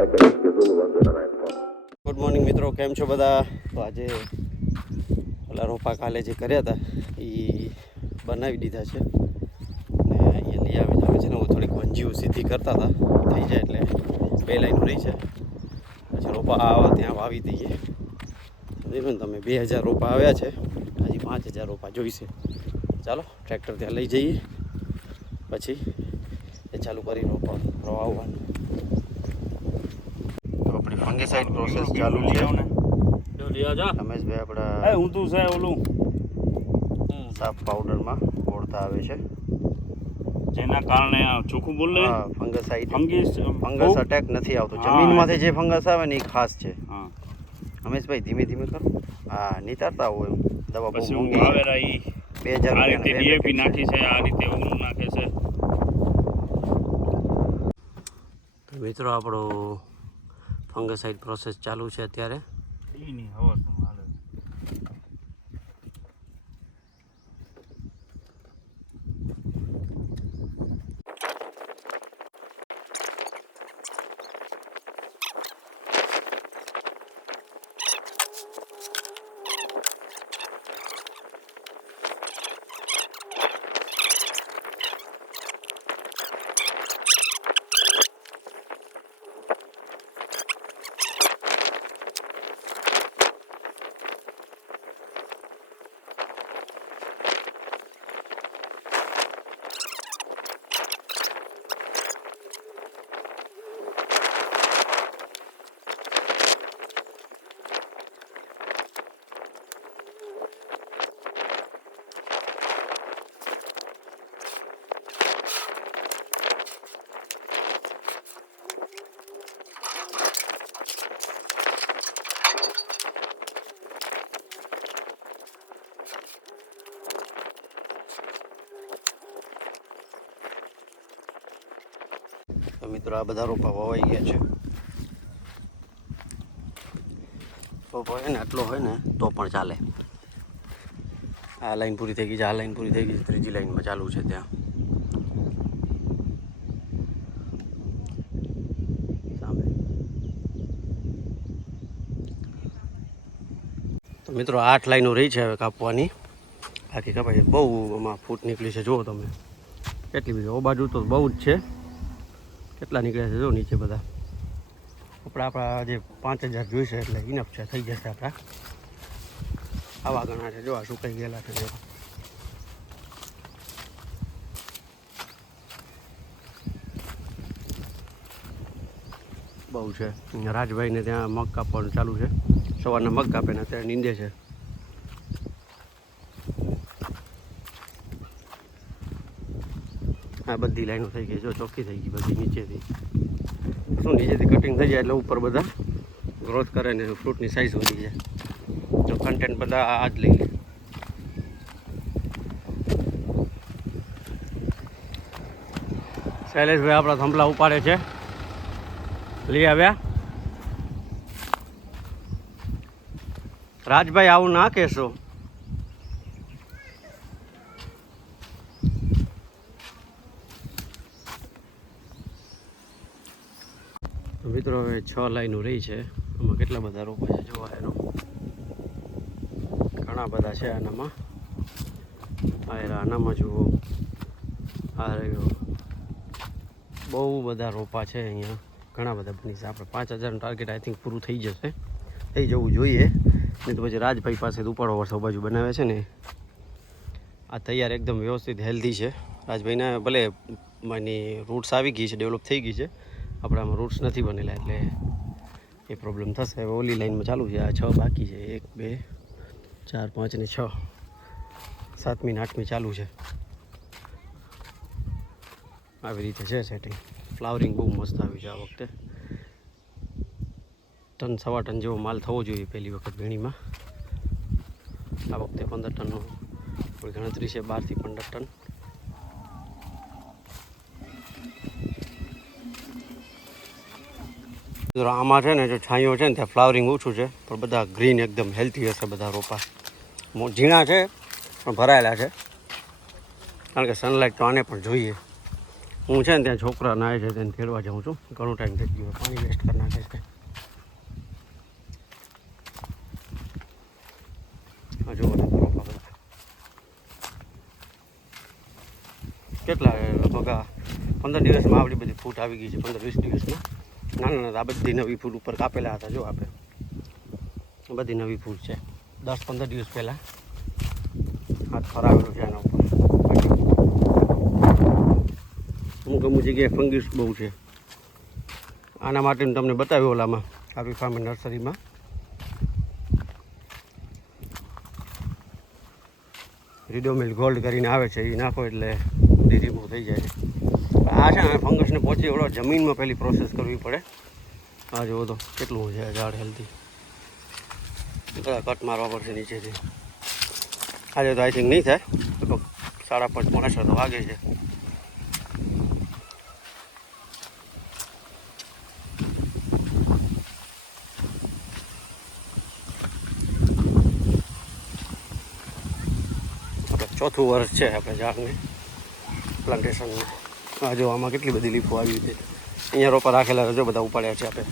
Good morning મિત્રો, કેમ છો બધા? તો આજે ઓલા રોપા કાલે જે કર્યા હતા એ બનાવી દીધા છે ને અહીંયા લઈ આવી આવે છે ને. હું થોડીક વંજીઓ સીધી કરતા હતા, થઈ જાય એટલે 2 લાઈન રહી છે. પછી રોપા આવા ત્યાં વાવી દઈએ. સમજી લો ને તમે, 2000 રોપા આવ્યા છે, હજી 5000 રોપા જોઈશે. ચાલો ટ્રેક્ટર ત્યાં લઈ જઈએ, પછી એ ચાલુ કરી રોપા વાવવાનું. તો આપણી ફંગીસાઇડ પ્રોસેસ ચાલુ છે. રમેશભાઈ આપણા હું તું છે ઓલું સાફ પાવડરમાં ઘોળતા આવે છે, જેના કારણે ચોખ્ખું બોલ લે. હા, ફંગીસાઇડ ફંગસ અટેક નથી આવતો. જમીનમાંથી જે ફંગસ આવે ને એ ખાસ છે. હા, રમેશભાઈ ધીમે ધીમે કરો. હા, નીતારતા હોય દવા બહુ પછી હું મોંઘી આવેરા ઈ 2000 આ રીતે ડીએપી નાખી છે, આ રીતે ઓલું નાખે છે. મિત્રો આપણો ફંગીસાઇડ પ્રોસેસ ચાલુ છે અત્યારે. ઈ ની હવા શું હાલે. તો મિત્રો આ બધા રોપા વવાઈ ગયા છે. રોપો હોય ને આટલો હોય ને તો પણ ચાલે. આ લાઈન પૂરી થઈ ગઈ છે, આ લાઈન પૂરી થઈ ગઈ છે, ત્રીજી લાઈનમાં ચાલુ છે ત્યાં. સામે તો મિત્રો 8 લાઈનો રહી છે હવે કાપવાની. બાકી કપાઈ બહુ આમાં ફૂટ નીકળી છે. જુઓ તમે કેટલી બધી. ઓ બાજુ તો બહુ જ છે. કેટલા નીકળ્યા છે જો નીચે બધા. આપણા જે 5000 જોઈશે એટલે ઇનફ છે, થઈ જશે આપણા. આવા ઘણા છે જો, આ સુકાઈ ગયેલા છે. બહુ છે. રાજભાઈને ત્યાં મગ કાપવાનું ચાલુ છે. સવારના મગ કાપે ને અત્યારે નીંદે છે. આ બધી લાઈનો થઈ ગઈ જો, ચોખ્ખી થઈ ગઈ બધી. નીચેથી શું, નીચેથી કટિંગ થઈ જાય એટલે ઉપર બધા ગ્રોથ કરે ને ફ્રૂટની સાઇઝ વધી જાય. તો કન્ટેન્ટ બધા આ જ લઈ લે. શૈલેષભાઈ આપણા થંભલા ઉપાડે છે, લઈ આવ્યા. રાજભાઈ આવું ના કહેશો. મિત્રો હવે 6 લાઈનો રહી છે. આમાં કેટલા બધા રોપા છે જોવા એનો. ઘણા બધા છે આનામાં. આનામાં જુઓ, આ રહ્યો. બહુ બધા રોપા છે અહીંયા. ઘણા બધા બની છે. આપણે 5000નું ટાર્ગેટ આઈ થિંક પૂરું થઈ જશે, થઈ જવું જોઈએ. નહીં તો પછી રાજભાઈ પાસે ઉપાડો વર્ષો બાજુ બનાવે છે ને, આ તૈયાર એકદમ વ્યવસ્થિત હેલ્ધી છે. રાજભાઈને ભલે માની રૂટ્સ આવી ગઈ છે, ડેવલપ થઈ ગઈ છે. આપણે આમાં રૂટ્સ નથી બનેલા એટલે એ પ્રોબ્લેમ થશે. હવે ઓલી લાઈનમાં ચાલુ છે. આ 6 બાકી છે. 1 2 4 5 ને 6, 7મી ને 8મી ચાલુ છે. આવી રીતે છે સેટિંગ. ફ્લાવરિંગ બહુ મસ્ત આવ્યું છે આ વખતે. 1 સવા ટન જેવો માલ થવો જોઈએ પહેલી વખત વીણીમાં. આ વખતે 15 ટનનો ગણતરી છે, 12 થી 15 ટન. આમાં છે ને જો છાંયો છે ને ત્યાં ફ્લાવરિંગ ઓછું છે, પણ બધા ગ્રીન એકદમ હેલ્ધી હશે બધા રોપા. ઝીણા છે પણ ભરાયેલા છે, કારણ કે સનલાઇટ તો આને પણ જોઈએ. હું છે ને ત્યાં છોકરા નાય છે તેને ખેડવા જાઉં છું. ઘણો ટાઈમ થઈ ગયો, પાણી વેસ્ટ કરી નાખે છે. હા જુઓ ને રોપા બધા કેટલા લગભગ 15 દિવસમાં આવડી બધી ફૂટ આવી ગઈ છે. 15-20 દિવસમાં નાના આ બધી નવી ફૂટ ઉપર કાપેલા હતા. જો આપણે બધી નવી ફૂટ છે. 10-15 દિવસ પહેલાં હાથ ફરાવેલું છે એના ઉપર. અમુક જગ્યાએ ફંગસ બહુ છે. આના માટે તમને બતાવ્યું ઓલામાં આપી ફાર્મ નર્સરીમાં. રીડોમિલ ગોલ્ડ કરીને આવે છે, એ નાખો એટલે બધી રિમૂવ થઈ જાય છે. આ છે ને ફંગસને પહોંચી વળવા જમીનમાં પહેલી પ્રોસેસ કરવી પડે. આ જુઓ તો કેટલું છે ઝાડ હેલ્ધી. બધા કટ મારવા પડશે નીચેથી. આજે તો આઈ થિંક નહીં થાય, લગભગ 5:30 તો વાગે છે. ચોથું વર્ષ છે આપણે ઝાડને પ્લાન્ટેશનને. આ જો આમાં કેટલી બધી લીફો આવી છે. અહીંયા રોપા રાખેલા જો બધા ઉપાડ્યા છે આપણે.